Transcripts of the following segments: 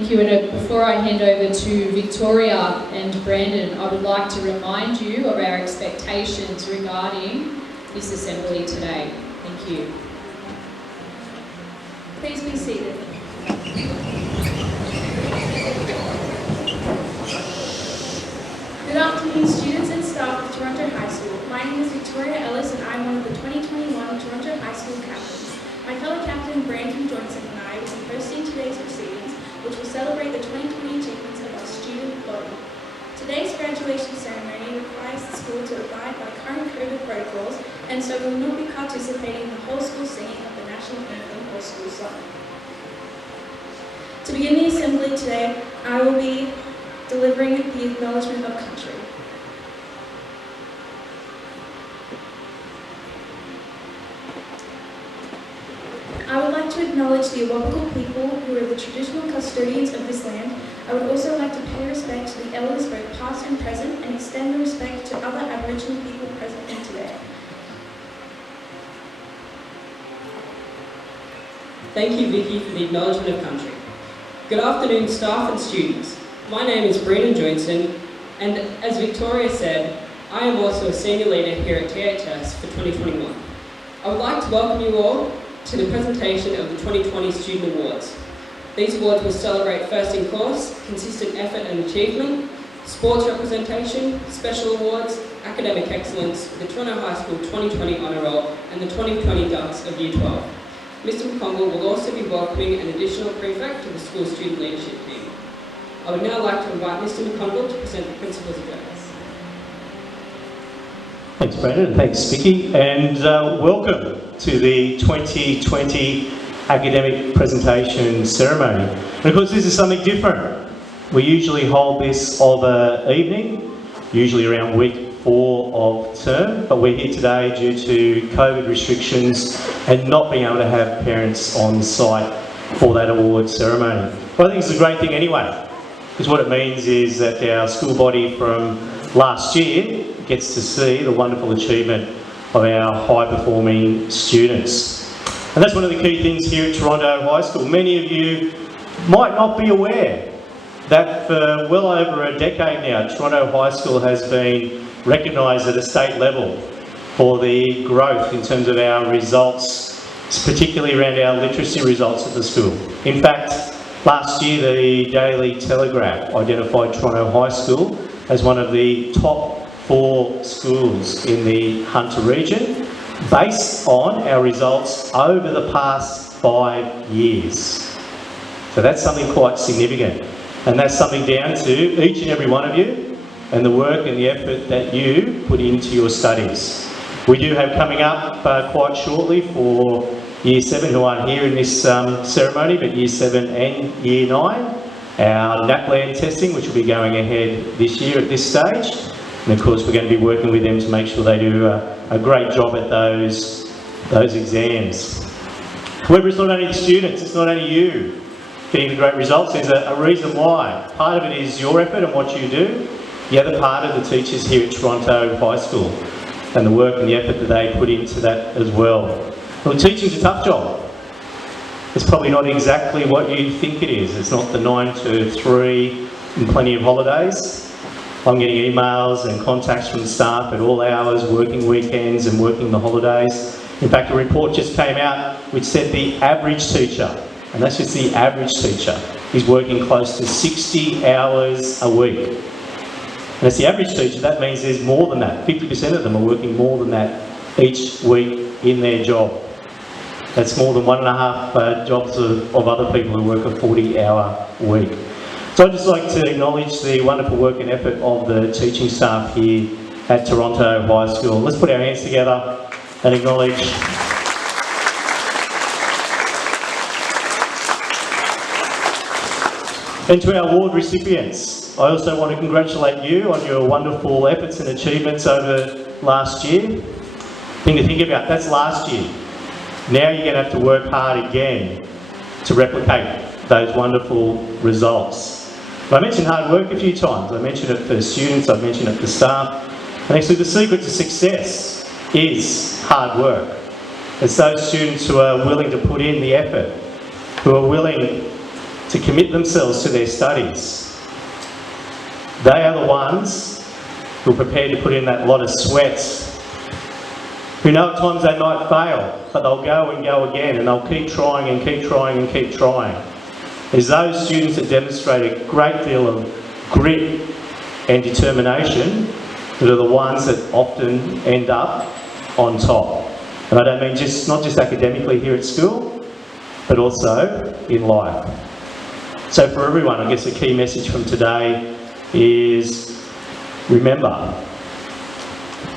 Thank you. And before I hand over to Victoria and Brandon, I would like to remind you of our expectations regarding this assembly today. Thank you. Please be seated. Good afternoon, students and staff of Toronto High School. My name is Victoria Ellis and I'm one of the 2021 Toronto High School captains. My fellow captain Brandon Johnson and I will be hosting today's proceedings, which will celebrate the 2020 achievements of our student body. Today's graduation ceremony requires the school to abide by current COVID protocols, and so we will not be participating in the whole school singing of the national anthem or school song. To begin the assembly today, I will be delivering the acknowledgement of country. I would like to acknowledge the Awabakal people who are the traditional custodians of this land. I would also like to pay respect to the elders both past and present and extend the respect to other Aboriginal people present here today. Thank you, Vicky, for the acknowledgement of country. Good afternoon, staff and students. My name is Brandon Johnson, and as Victoria said, I am also a senior leader here at THS for 2021. I would like to welcome you all to the presentation of the 2020 Student Awards. These awards will celebrate first in course, consistent effort and achievement, sports representation, special awards, academic excellence, the Toronto High School 2020 Honour Roll and the 2020 Ducks of Year 12. Mr McConville will also be welcoming an additional prefect to the school student leadership team. I would now like to invite Mr McConville to present the Principal's Address. Thanks, Brandon, and thanks, Vicky, and welcome to the 2020 Academic Presentation Ceremony. And of course, this is something different. We usually hold this of an evening, usually around week 4 of term, but we're here today due to COVID restrictions and not being able to have parents on site for that award ceremony. But I think it's a great thing anyway, because what it means is that our school body from last year gets to see the wonderful achievement of our high-performing students. And that's one of the key things here at Toronto High School. Many of you might not be aware that for well over a decade now, Toronto High School has been recognised at a state level for the growth in terms of our results, particularly around our literacy results at the school. In fact, last year the Daily Telegraph identified Toronto High School as one of the top 4 schools in the Hunter region based on our results over the past 5 years. So that's something quite significant, and that's something down to each and every one of you and the work and the effort that you put into your studies. We do have coming up quite shortly for Year 7 who aren't here in this ceremony, but Year 7 and Year 9, our NAPLAN testing, which will be going ahead this year at this stage. And of course we're going to be working with them to make sure they do a great job at those exams. However, it's not only the students, it's not only you getting the great results. There's a reason why. Part of it is your effort and what you do. The other part of the teachers here at Toronto High School and the work and the effort that they put into that as well. Well, teaching's a tough job. It's probably not exactly what you think it is. It's not the 9 to 3 and plenty of holidays. I'm getting emails and contacts from staff at all hours, working weekends and working the holidays. In fact, a report just came out which said the average teacher, and that's just the average teacher, is working close to 60 hours a week. And it's the average teacher, that means there's more than that. 50% of them are working more than that each week in their job. That's more than 1.5 jobs of other people who work a 40-hour week. So I'd just like to acknowledge the wonderful work and effort of the teaching staff here at Toronto High School. Let's put our hands together and acknowledge and to our award recipients. I also want to congratulate you on your wonderful efforts and achievements over last year. Thing to think about, that's last year. Now you're going to have to work hard again to replicate those wonderful results. I mentioned hard work a few times. I mentioned it for students, I've mentioned it for staff. And actually the secret to success is hard work. It's those students who are willing to put in the effort, who are willing to commit themselves to their studies. They are the ones who are prepared to put in that lot of sweat, who know at times they might fail, but they'll go and go again, and they'll keep trying and keep trying and keep trying. It's those students that demonstrate a great deal of grit and determination that are the ones that often end up on top. And I don't mean not just academically here at school, but also in life. So for everyone, I guess the key message from today is remember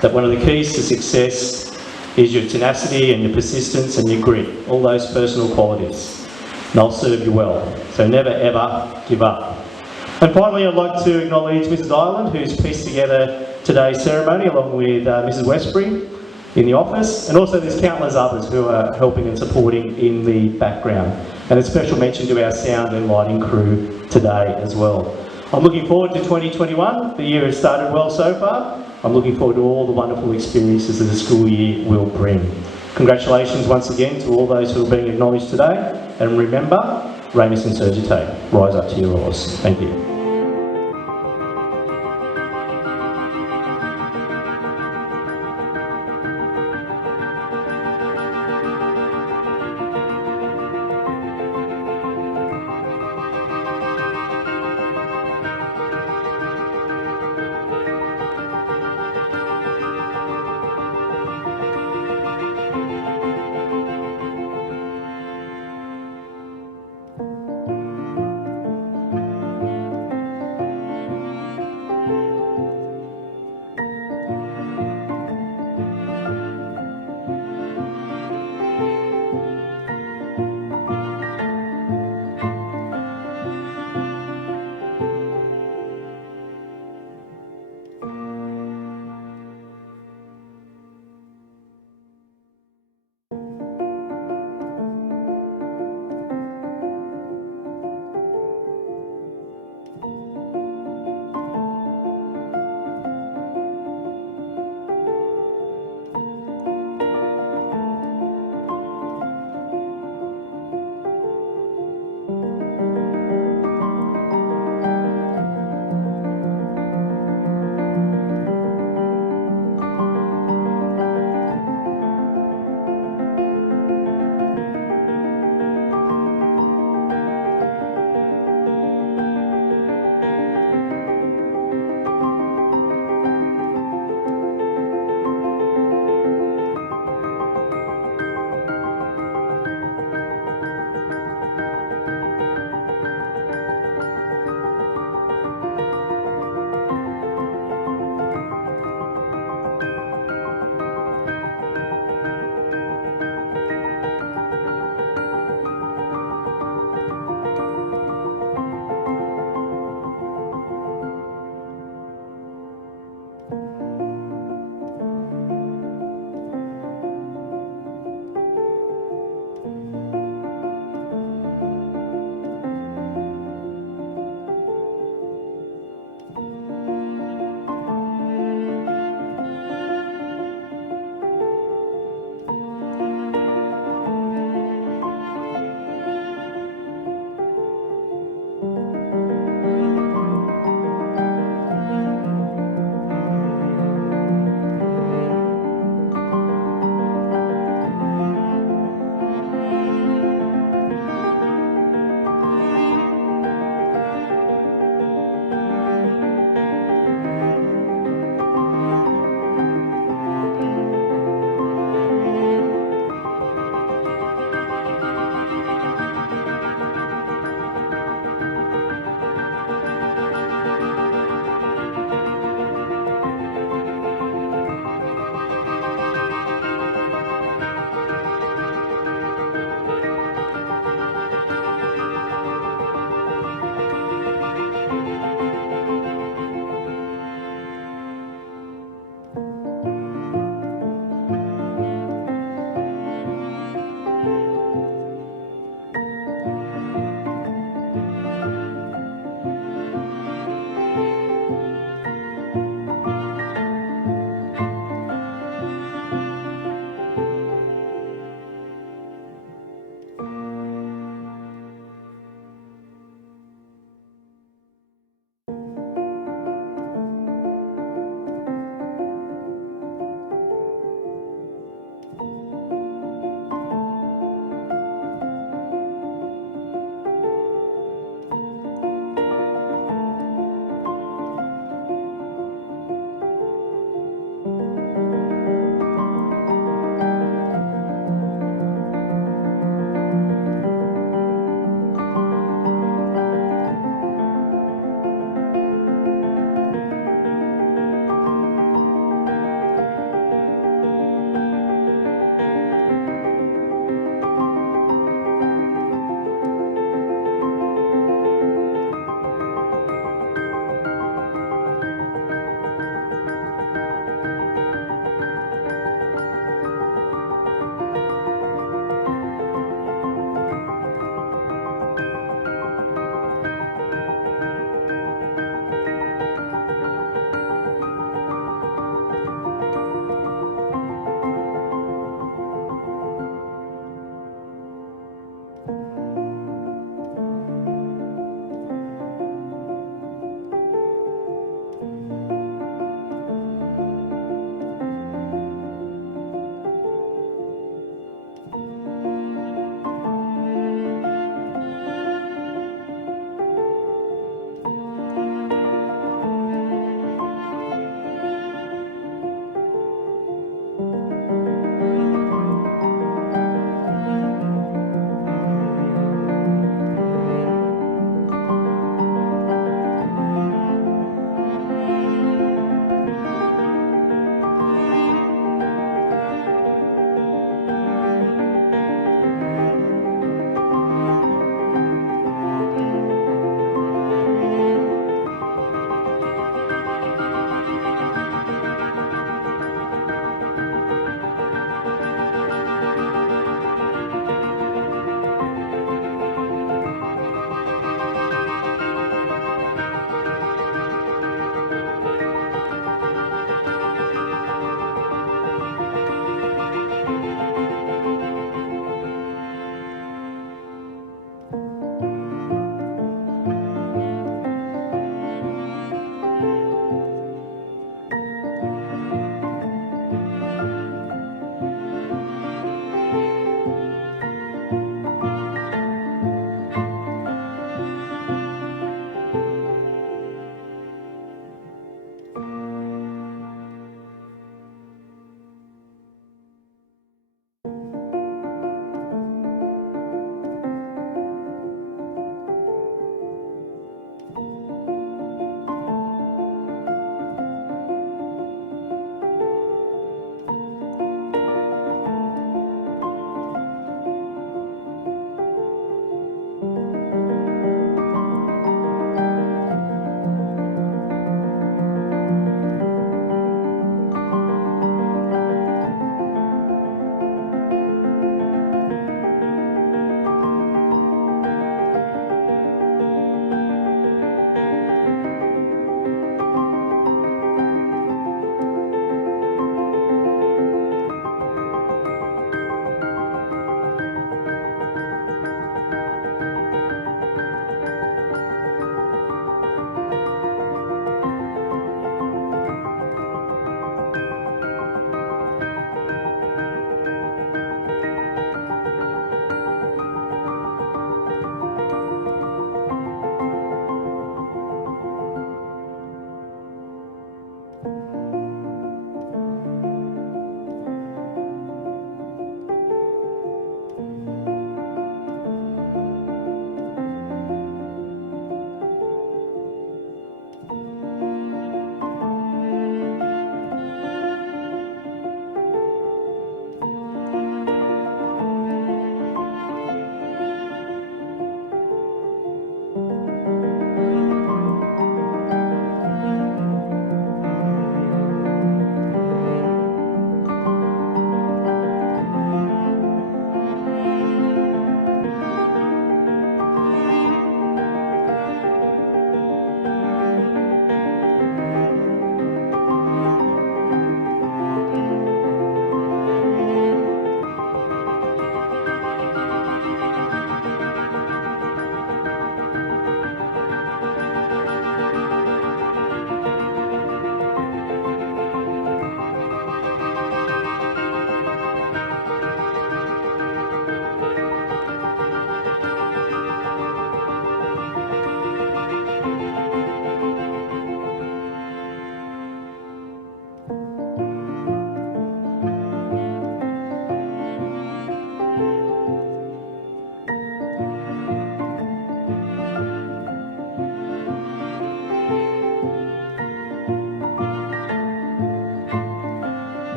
that one of the keys to success is your tenacity and your persistence and your grit, all those personal qualities. And they'll serve you well. So never ever give up. And finally, I'd like to acknowledge Mrs. Ireland, who's pieced together today's ceremony, along with Mrs. Westbury in the office, and also there's countless others who are helping and supporting in the background. And a special mention to our sound and lighting crew today as well. I'm looking forward to 2021. The year has started well so far. I'm looking forward to all the wonderful experiences that the school year will bring. Congratulations once again to all those who are being acknowledged today. And remember, Remus Insurgite, rise up to your oars. Thank you.